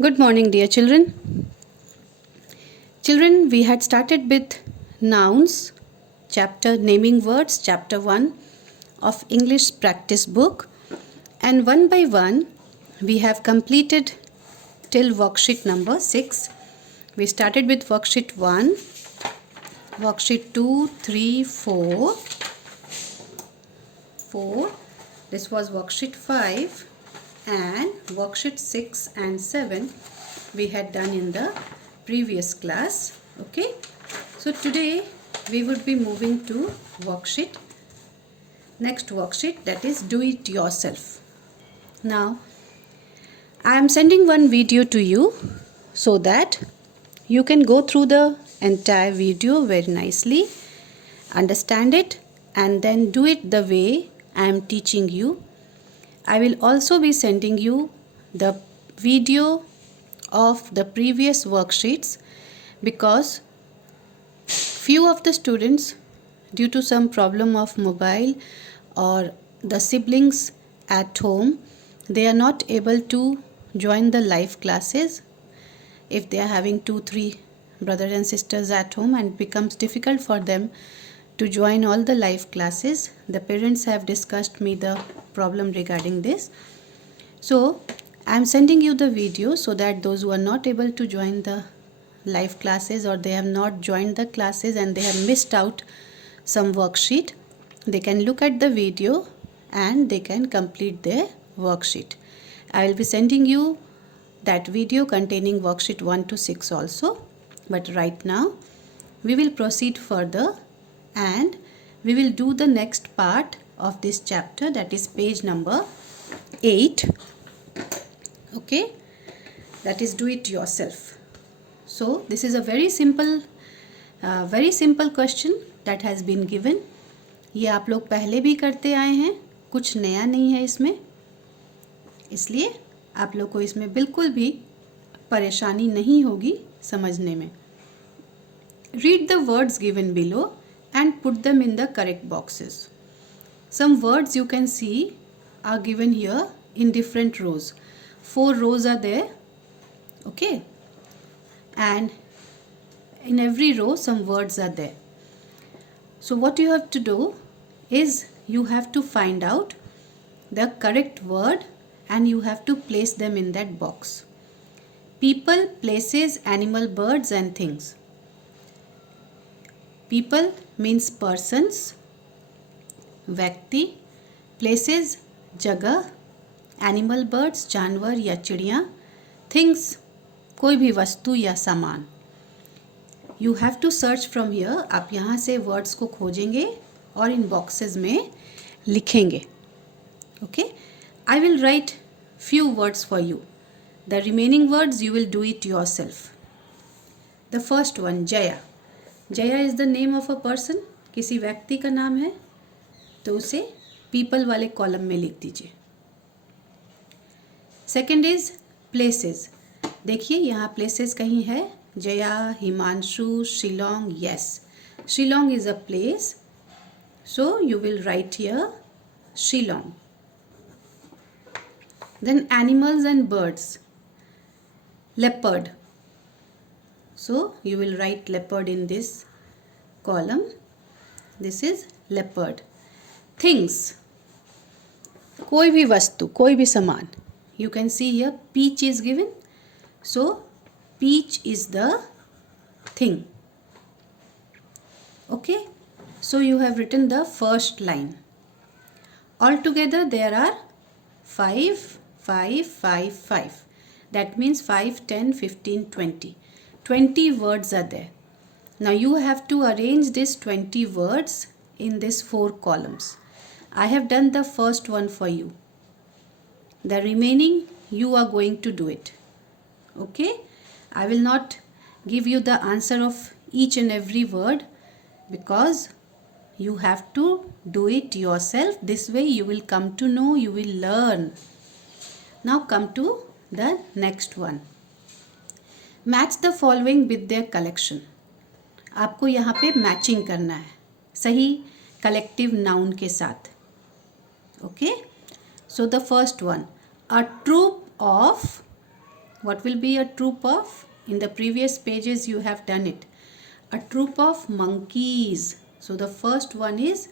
Good morning, dear children. Children, we had started with nouns, chapter naming words, chapter 1 of English practice book, and one by one we have completed till worksheet number 6. We started with worksheet 1, worksheet 2, 3, 4. This was worksheet 5, and worksheet 6 and 7 we had done in the previous class. Okay, so today we would be moving to next worksheet, that is do it yourself. Now I am sending one video to you so that you can go through the entire video very nicely, understand it, and then do it the way I am teaching you. I will also be sending you the video of the previous worksheets because few of the students, due to some problem of mobile or the siblings at home, they are not able to join the live classes. If they are having 2-3 brothers and sisters at home, and it becomes difficult for them to join all the live classes, the parents have discussed me the problem regarding this. So I am sending you the video so that those who are not able to join the live classes, or they have not joined the classes and they have missed out some worksheet, they can look at the video and they can complete their worksheet. I will be sending you that video containing worksheet 1 to 6 also. But right now we will proceed further and we will do the next part of this chapter, that is page number 8. Okay, that is do it yourself. So this is a very simple question that has been given. ये आप लोग पहले भी करते आए हैं, कुछ नया नहीं है इसमें, इसलिए आप लोग को इसमें बिल्कुल भी परेशानी नहीं होगी समझने में. Read the words given below and put them in the correct boxes. Some words you can see are given here in different rows. 4 rows are there. Okay, and in every row some words are there. So what you have to do is you have to find out the correct word and you have to place them in that box. People, places, animal, birds and things. People means persons, व्यक्ति, places जगह, animal birds जानवर या चिड़िया, things कोई भी वस्तु या सामान. You have to search from here. आप यहाँ से words को खोजेंगे और इन boxes में लिखेंगे. Okay, I will write few words for you. The remaining words you will do it yourself. The first one, Jaya. Jaya is the name of a person. किसी व्यक्ति का नाम है तो उसे people वाले कॉलम में लिख दीजिए. Second is places. देखिए यहाँ प्लेसेस कहीं है, Jaya, Himanshu, Shillong. Yes, Shillong is a place, so you will write here Shillong. Then animals and birds. leopard, so you will write leopard in this column. This is leopard. Things, कोई भी वस्तु, कोई भी सामान. You can see here peach is given, so peach is the thing. Okay, so you have written the first line. Altogether there are 5, 5, 5, 5. That means 5, 10, 15, 20. 20 words are there. Now you have to arrange these 20 words in these 4 columns. I have done the first one for you. The remaining you are going to do it. Okay, I will not give you the answer of each and every word because you have to do it yourself. This way you will come to know, you will learn. Now come to the next one. Match the following with their collection. आपको यहाँ पे matching करना है सही collective noun के साथ. Okay, so the first one, a troop of What will be a troop of? In the previous pages you have done it. A troop of monkeys. So the first one is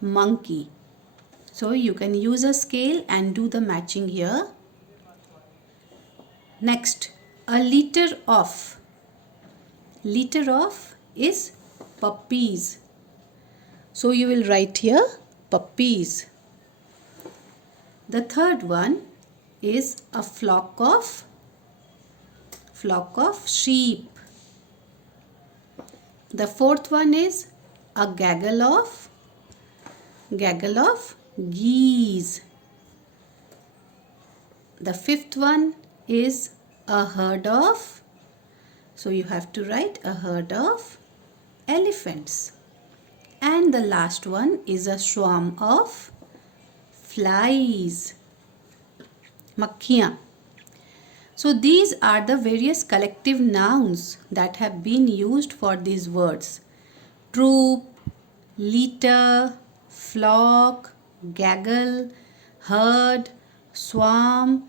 monkey. So you can use a scale and do the matching here. Next, a litter of. Litter of is puppies. So you will write here puppies. The third one is a flock of sheep. The fourth one is a gaggle of geese. The fifth one is a herd of, so you have to write a herd of elephants. And the last one is a swarm of flies, makhiyan. So these are the various collective nouns that have been used for these words. Troop, litter, flock, gaggle, herd, swarm.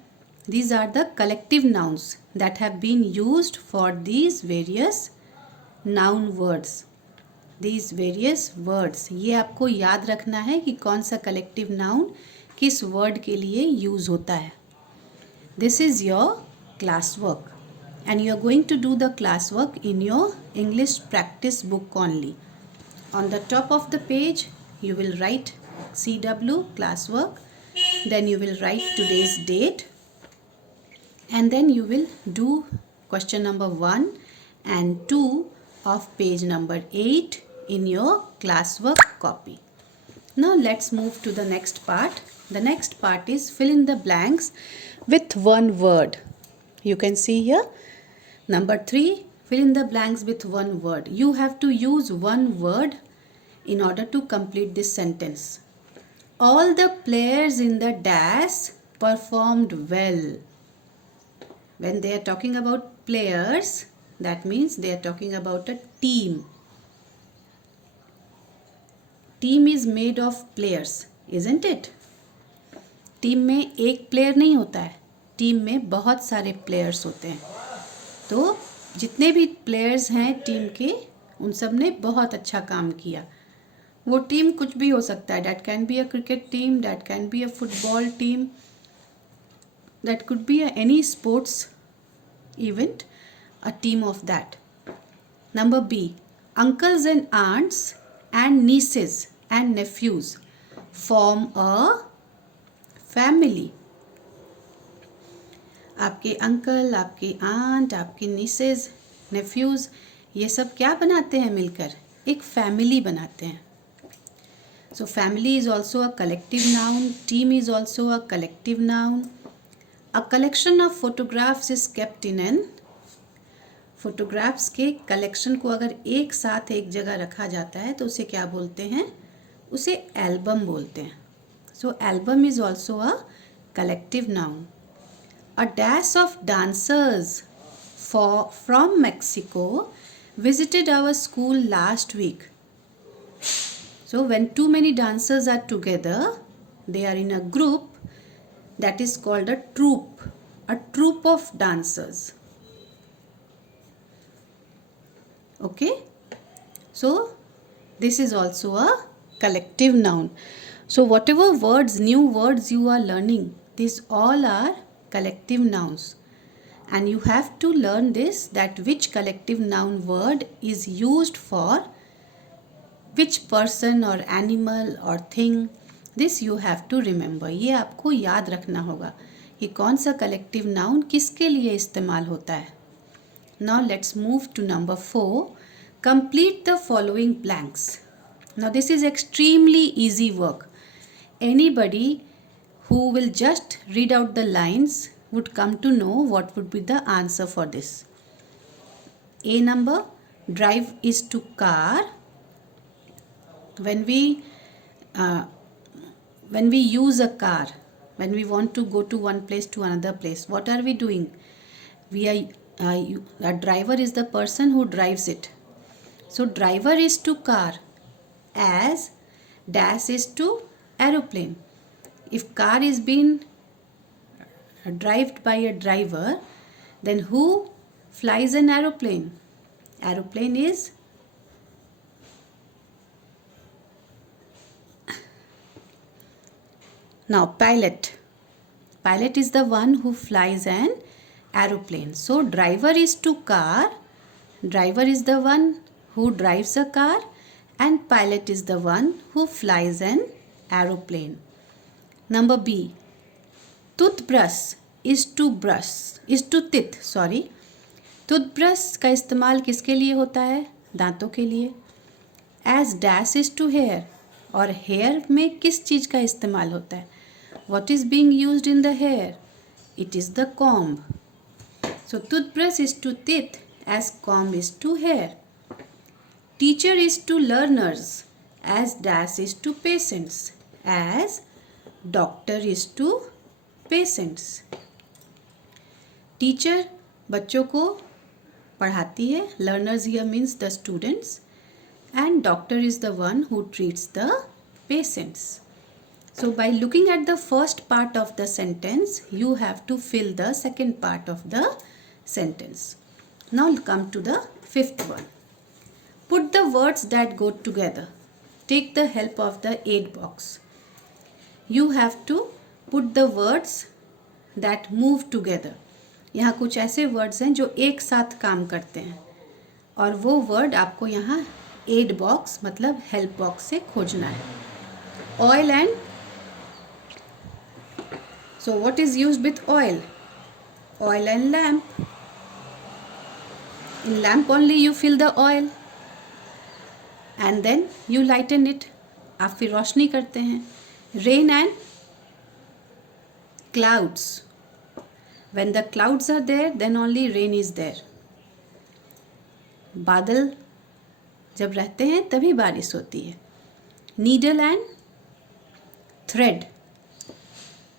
These are the collective nouns that have been used for these various noun words. These various words. ये आपको याद रखना है कि कौन सा collective noun किस word के लिए use होता है. This is your classwork and you are going to do the classwork in your English practice book only. On the top of the page you will write CW classwork, then you will write today's date, and then you will do question number 1 and 2 of page number 8 in your classwork copy. Now let's move to the next part. The next part is fill in the blanks with one word. You can see here number 3, fill in the blanks with one word. You have to use one word in order to complete this sentence. All the players in the dash performed well. When they are talking about players, that means they are talking about a team. Team is made of players, isn't it? Team में एक player नहीं होता है, team में बहुत सारे players होते हैं. तो जितने भी प्लेयर्स हैं टीम के, उन सब ने बहुत अच्छा काम किया. वो टीम कुछ भी हो सकता है. That can be a cricket team, that can be a football team, that could be a any sports event, a team of that. Number B, uncles and aunts and nieces and nephews form a family. आपके uncle, आपके aunt, आपके nieces, nephews, ये सब क्या बनाते हैं मिलकर? एक फैमिली बनाते हैं. So family is also a collective noun. Team is also a collective noun. A collection of photographs is kept in an. Photographs के कलेक्शन को अगर एक साथ एक जगह रखा जाता है तो उसे क्या बोलते हैं? उसे एल्बम बोलते हैं. So album is also a collective noun. A dash of dancers from Mexico visited our school last week. So when too many dancers are together, they are in a group, that is called a troupe. A troupe of dancers. Okay, so this is also a collective noun. So whatever words, new words you are learning, these all are collective nouns, and you have to learn this, that which collective noun word is used for which person or animal or thing. This you have to remember. ये आपको याद रखना होगा कि कौन सा collective noun किसके लिए इस्तेमाल होता है. Now let's move to number 4. Complete the following blanks. Now this is extremely easy work. Anybody who will just read out the lines would come to know what would be the answer for this. A number, drive is to car. When we use a car, when we want to go to one place to another place, what are we doing? We are a driver is the person who drives it. So driver is to car as dash is to aeroplane. If car is being driven by a driver, Then who flies an aeroplane? Aeroplane is now pilot. Pilot is the one who flies an aeroplane. So driver is to car. Driver is the one who drives a car, and pilot is the one who flies an aeroplane. Number B. Toothbrush is to teeth. Toothbrush का इस्तेमाल किसके लिए होता है? दांतों के लिए. As dash is to hair. और hair में किस चीज़ का इस्तेमाल होता है? What is being used in the hair? It is the comb. So toothbrush is to teeth as comb is to hair. Teacher is to learners as dash is to patients, as doctor is to patients. Teacher बच्चों को पढ़ाती है. Learners here means the students, and doctor is the one who treats the patients. So by looking at the first part of the sentence, you have to fill the second part of the sentence. Now come to the fifth one. Put the words that go together. Take the help of the aid box. You have to put the words that move together. यहाँ कुछ ऐसे words हैं जो एक साथ काम करते हैं, और वो वर्ड आपको यहाँ एड बॉक्स मतलब हेल्प बॉक्स से खोजना है. Oil and, so what is used with oil? Oil and lamp. In lamp only you fill the oil and then you lighten it. आप फिर रोशनी करते हैं. Rain and clouds. When the clouds are there, then only rain is there. बादल जब रहते हैं तभी बारिश होती है. Needle and thread.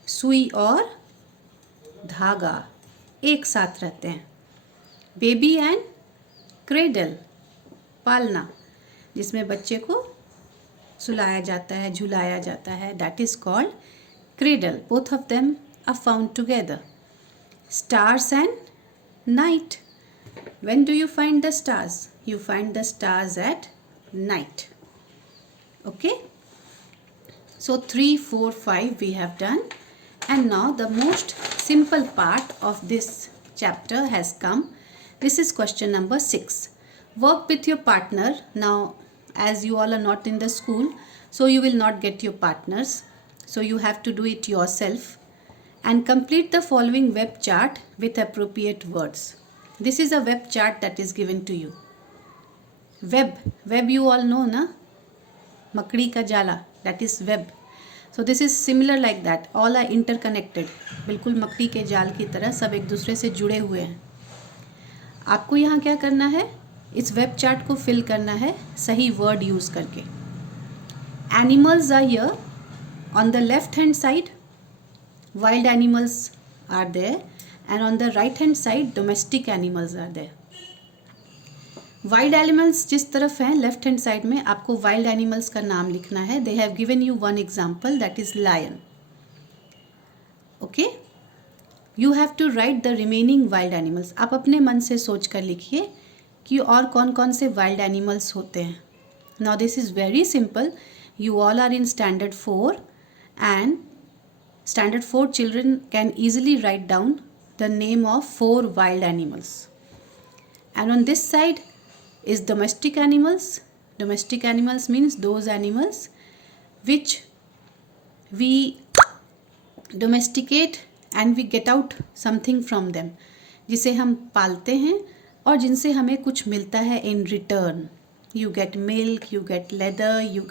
सुई और धागा एक साथ रहते हैं. बेबी एंड क्रेडल, पालना, जिसमें बच्चे को सुलाया जाता है, झुलाया जाता है, that is called cradle. Both of them are found together. Stars and night. When do you find the stars? You find the stars at night. Okay, so 3, 4, 5 we have done. And now the most simple part of this chapter has come. This is question number 6. Work with your partner. Now as you all are not in the school, so you will not get your partners. So you have to do it yourself and complete the following web chart with appropriate words. This is a web chart that is given to you. Web you all know na? Makdi ka jala, that is web. So this is similar like that. All are interconnected. बिल्कुल मकड़ी के जाल की तरह सब एक दूसरे से जुड़े हुए हैं. आपको यहाँ क्या करना है? इस वेब चार्ट को फिल करना है सही वर्ड यूज़ करके. Animals are here. On the left hand side, wild animals are there, and on the right hand side, domestic animals are there. Wild animals जिस तरफ हैं लेफ्ट हैंड साइड में, आपको वाइल्ड एनिमल्स का नाम लिखना है. They have given you one example, that is lion. Okay, you have to write the remaining wild animals. आप अपने मन से सोच कर लिखिए कि और कौन कौन से वाइल्ड एनिमल्स होते हैं. Now this is very simple. You all are in standard 4 and standard 4 children can easily write down the name of 4 wild animals. And on this side is domestic animals. Domestic animals means those animals which we domesticate and we get out something from them. जिसे हम पालते हैं और जिनसे हमें कुछ मिलता है in return. You get milk, you get leather, you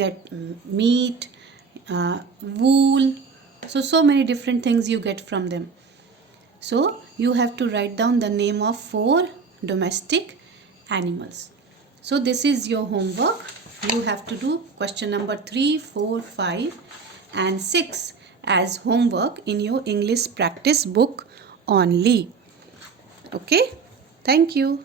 get meat, wool. So many different things you get from them. So you have to write down the name of 4 domestic animals. So this is your homework. You have to do question number 3, 4, 5 and 6 as homework in your English practice book only. Okay? Thank you.